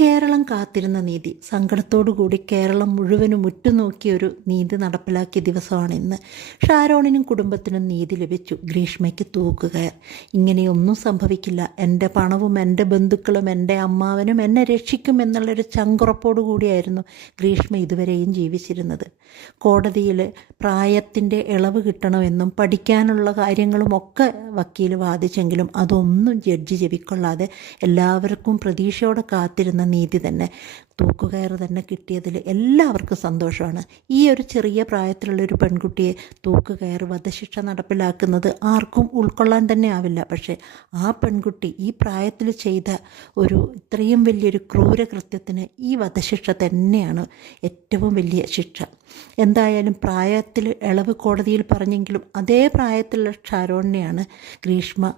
കേരളം കാത്തിരുന്ന നീതി സങ്കടത്തോടുകൂടി കേരളം മുഴുവനും ഉറ്റുനോക്കിയ ഒരു നീതി നടപ്പിലാക്കിയ ദിവസമാണ് ഇന്ന്. ഷാരോണിനും കുടുംബത്തിനും നീതി ലഭിച്ചു. ഗ്രീഷ്മയ്ക്ക് തൂക്കുകയർ ഇങ്ങനെയൊന്നും സംഭവിക്കില്ല. എന്റെ പണവും എന്റെ ബന്ധുക്കളും എന്റെ അമ്മാവനും എന്നെ രക്ഷിക്കും എന്നുള്ളൊരു ചങ്കുറപ്പോടു കൂടിയായിരുന്നു ഗ്രീഷ്മ ഇതുവരെയും ജീവിച്ചിരുന്നത്. കോടതിയിൽ പ്രായത്തിന്റെ ഇളവ് കിട്ടണമെന്നും പഠിക്കാനുള്ള കാര്യങ്ങളും ഒക്കെ വക്കീൽ വാദിച്ചെങ്കിലും അതൊന്നും ജഡ്ജി ചെവിക്കൊള്ളാതെ എല്ലാവർക്കും പ്രതീക്ഷയോടെ കാത്തിരുന്ന നീതി തന്നെ തൂക്കുകയർ തന്നെ കിട്ടിയതിൽ എല്ലാവർക്കും സന്തോഷമാണ്. ഈ ഒരു ചെറിയ പ്രായത്തിലുള്ള ഒരു പെൺകുട്ടിയെ തൂക്കുകയർ വധശിക്ഷ നടപ്പിലാക്കുന്നത് ആർക്കും ഉൾക്കൊള്ളാൻ തന്നെ ആവില്ല. പക്ഷേ ആ പെൺകുട്ടി ഈ പ്രായത്തിൽ ചെയ്ത ഒരു ഇത്രയും വലിയൊരു ക്രൂരകൃത്യത്തിന് ഈ വധശിക്ഷ തന്നെയാണ് ഏറ്റവും വലിയ ശിക്ഷ. എന്തായാലും പ്രായത്തിൽ ഇളവ് കോടതിയിൽ പറഞ്ഞെങ്കിലും അതേ പ്രായത്തിലുള്ള ഷാരോണിനെയാണ് ഗ്രീഷ്മ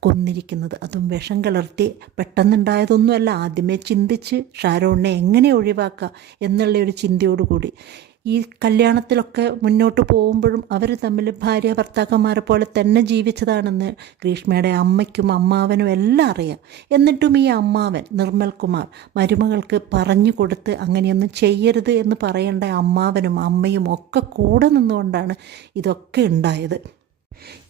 കൊന്നിരിക്കുന്നത്. അതും വിഷം കലർത്തി പെട്ടെന്നുണ്ടായതൊന്നുമല്ല. ആദ്യമേ ചിന്തിച്ച് ഷാരോണിനെ എങ്ങനെ ഒഴിവാക്കാം എന്നുള്ള ഒരു ചിന്തയോടുകൂടി. ഈ കല്യാണത്തിലൊക്കെ മുന്നോട്ട് പോകുമ്പോഴും അവർ തമ്മിൽ ഭാര്യ ഭർത്താക്കന്മാരെ പോലെ തന്നെ ജീവിച്ചതാണെന്ന് ഗ്രീഷ്മയുടെ അമ്മയ്ക്കും അമ്മാവനും എല്ലാം അറിയാം. എന്നിട്ടും ഈ അമ്മാവൻ നിർമ്മൽ കുമാർ മരുമകൾക്ക് പറഞ്ഞു കൊടുത്ത് അങ്ങനെയൊന്നും ചെയ്യരുത് എന്ന് പറയേണ്ട അമ്മാവനും അമ്മയും ഒക്കെ കൂടെ നിന്നുകൊണ്ടാണ് ഇതൊക്കെ ഉണ്ടായത്.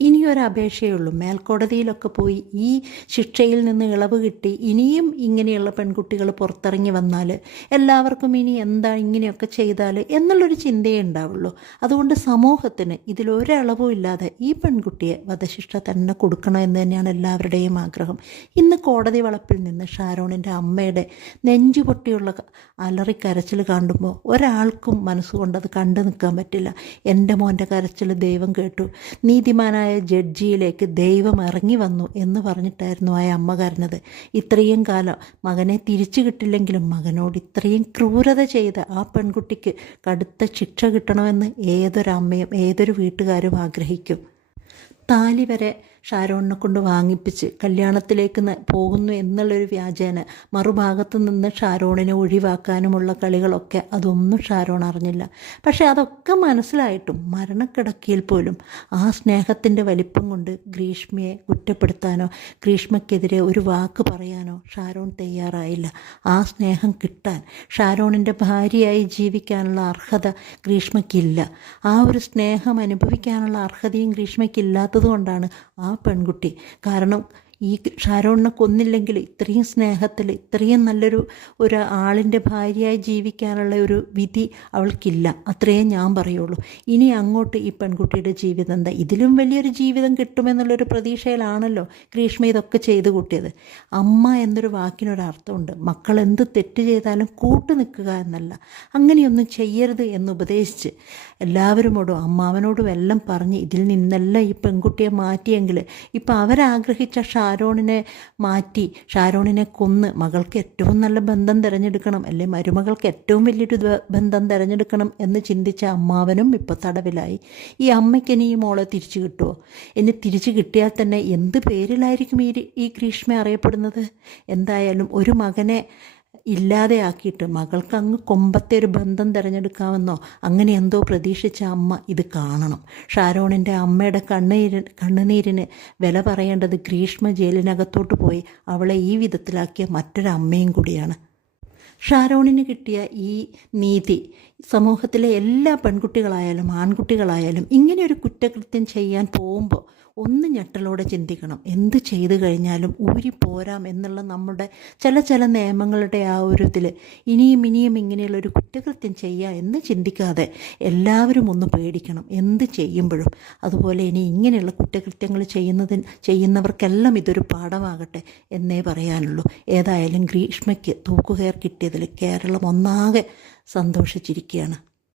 ഇനിയൊരു അപേക്ഷയുള്ളൂ മേൽക്കോടതിയിലൊക്കെ പോയി ഈ ശിക്ഷയിൽ നിന്ന് ഇളവ് കിട്ടി ഇനിയും ഇങ്ങനെയുള്ള പെൺകുട്ടികൾ പുറത്തിറങ്ങി വന്നാൽ എല്ലാവർക്കും ഇനി എന്താ ഇങ്ങനെയൊക്കെ ചെയ്താൽ എന്നുള്ളൊരു ചിന്തയേ ഉണ്ടാവുള്ളൂ. അതുകൊണ്ട് സമൂഹത്തിന് ഇതിലൊരളവും ഇല്ലാതെ ഈ പെൺകുട്ടിയെ വധശിക്ഷ തന്നെ കൊടുക്കണം എന്ന് തന്നെയാണ് എല്ലാവരുടെയും ആഗ്രഹം. ഇന്ന് കോടതി വളപ്പിൽ നിന്ന് ഷാരോണിന്റെ അമ്മയുടെ നെഞ്ചിപ്പിട്ടിയുള്ള അലറി കരച്ചിൽ കാണുമ്പോൾ ഒരാൾക്കും മനസ്സുകൊണ്ട് അത് കണ്ടു നിൽക്കാൻ പറ്റില്ല. എന്റെ മോന്റെ കരച്ചിൽ ദൈവം കേട്ടു. നീതിമാനായ ജഡ്ജിയിലേക്ക് ദൈവം ഇറങ്ങി വന്നു എന്ന് പറഞ്ഞിട്ടായിരുന്നു ആ അമ്മ കരഞ്ഞത്. ഇത്രയും കാലം മകനെ തിരിച്ചു കിട്ടില്ലെങ്കിലും മകനോട് ഇത്രയും ക്രൂരത ചെയ്ത ആ പെൺകുട്ടിക്ക് കടുത്ത ശിക്ഷ കിട്ടണമെന്ന് ഏതൊരമ്മയും ഏതൊരു വീട്ടുകാരും ആഗ്രഹിക്കും. താലി വരെ ഷാരോണിനെ കൊണ്ട് വാങ്ങിപ്പിച്ച് കല്യാണത്തിലേക്ക് പോകുന്നു എന്നുള്ളൊരു വ്യാജേന. മറുഭാഗത്ത് നിന്ന് ഷാരോണിനെ ഒഴിവാക്കാനുമുള്ള കളികളൊക്കെ അതൊന്നും ഷാരോൺ അറിഞ്ഞില്ല. പക്ഷേ അതൊക്കെ മനസ്സിലായിട്ടും മരണക്കിടക്കിയിൽ പോലും ആ സ്നേഹത്തിന്റെ വലിപ്പം കൊണ്ട് ഗ്രീഷ്മയെ കുറ്റപ്പെടുത്താനോ ഗ്രീഷ്മയ്ക്കെതിരെ ഒരു വാക്ക് പറയാനോ ഷാരോൺ തയ്യാറായില്ല. ആ സ്നേഹം കിട്ടാൻ ഷാരോണിന്റെ ഭാര്യയായി ജീവിക്കാനുള്ള അർഹത ഗ്രീഷ്മയ്ക്കില്ല. ആ ഒരു സ്നേഹം അനുഭവിക്കാനുള്ള അർഹതയും ഗ്രീഷ്മയ്ക്കില്ലാത്തത് കൊണ്ടാണ് ആ പെൺകുട്ടി. കാരണം ഈ ഷാരോണിനെ കൊന്നില്ലെങ്കിൽ ഇത്രയും സ്നേഹത്തിൽ ഇത്രയും നല്ലൊരു ഒരു ആളിന്റെ ഭാര്യയായി ജീവിക്കാനുള്ള ഒരു വിധി അവൾക്കില്ല. അത്രയേ ഞാൻ പറയുള്ളൂ. ഇനി അങ്ങോട്ട് ഈ പെൺകുട്ടിയുടെ ജീവിതം എന്താ? ഇതിലും വലിയൊരു ജീവിതം കിട്ടുമെന്നുള്ളൊരു പ്രതീക്ഷയിലാണല്ലോ ഗ്രീഷ്മ ഇതൊക്കെ ചെയ്ത് കൂട്ടിയത്. അമ്മ എന്നൊരു വാക്കിനൊരു അർത്ഥമുണ്ട് മക്കൾ എന്ത് തെറ്റ് ചെയ്താലും കൂട്ടു നിൽക്കുക എന്നല്ല. അങ്ങനെയൊന്നും ചെയ്യരുത് എന്ന് ഉപദേശിച്ച് എല്ലാവരുമോടും അമ്മാവനോടും എല്ലാം പറഞ്ഞ് ഇതിൽ നിന്നെല്ലാം ഈ പെൺകുട്ടിയെ മാറ്റിയെങ്കിൽ ഇപ്പം അവരാഗ്രഹിച്ച ഷാരോണിനെ മാറ്റി ഷാരോണിനെ കൊന്ന് മകൾക്ക് ഏറ്റവും നല്ല ബന്ധം തിരഞ്ഞെടുക്കണം അല്ലെ മരുമകൾക്ക് ഏറ്റവും വലിയൊരു ബന്ധം തിരഞ്ഞെടുക്കണം എന്ന് ചിന്തിച്ച അമ്മാവനും ഇപ്പോൾ തടവിലായി. ഈ അമ്മയ്ക്ക് ഇനി ഈ മോളെ തിരിച്ചു കിട്ടുമോ ഇനി തിരിച്ചു കിട്ടിയാൽ തന്നെ എന്ത് പേരിലായിരിക്കും ഈ ഈ ഗ്രീഷ്മ അറിയപ്പെടുന്നത്? എന്തായാലും ഒരു മകനെ ഇല്ലാതെയാക്കിയിട്ട് മകൾക്ക് അങ്ങ് കൊമ്പത്തെ ഒരു ബന്ധം തിരഞ്ഞെടുക്കാമെന്നോ അങ്ങനെ എന്തോ പ്രതീക്ഷിച്ച അമ്മ ഇത് കാണണം. ഷാരോണിന്റെ അമ്മയുടെ കണ്ണീരി കണ്ണുനീരിന് വില പറയേണ്ടത് ഗ്രീഷ്മ ജയിലിനകത്തോട്ട് പോയി അവളെ ഈ വിധത്തിലാക്കിയ മറ്റൊരമ്മയും കൂടിയാണ്. ഷാരോണിന് കിട്ടിയ ഈ നീതി സമൂഹത്തിലെ എല്ലാ പെൺകുട്ടികളായാലും ആൺകുട്ടികളായാലും ഇങ്ങനെ ഒരു കുറ്റകൃത്യം ചെയ്യാൻ പോകുമ്പോൾ ഒന്ന് ഞെട്ടലോടെ ചിന്തിക്കണം. എന്ത് ചെയ്തു കഴിഞ്ഞാലും ഊരി പോരാം എന്നുള്ള നമ്മുടെ ചില ചില നിയമങ്ങളുടെ ആ ഒരു ഇതിൽ ഇനിയും ഇനിയും ഇങ്ങനെയുള്ള ഒരു കുറ്റകൃത്യം ചെയ്യുക എന്ന് ചിന്തിക്കാതെ എല്ലാവരും ഒന്ന് പേടിക്കണം. എന്ത് ചെയ്യുമ്പോഴും. അതുപോലെ ഇനി ഇങ്ങനെയുള്ള കുറ്റകൃത്യങ്ങൾ ചെയ്യുന്നതിന് ചെയ്യുന്നവർക്കെല്ലാം ഇതൊരു പാഠമാകട്ടെ എന്നേ പറയാനുള്ളൂ. ഏതായാലും ഗ്രീഷ്മയ്ക്ക് തൂക്കുകയർ കിട്ടിയതിൽ കേരളം ഒന്നാകെ സന്തോഷിച്ചിരിക്കുകയാണ്.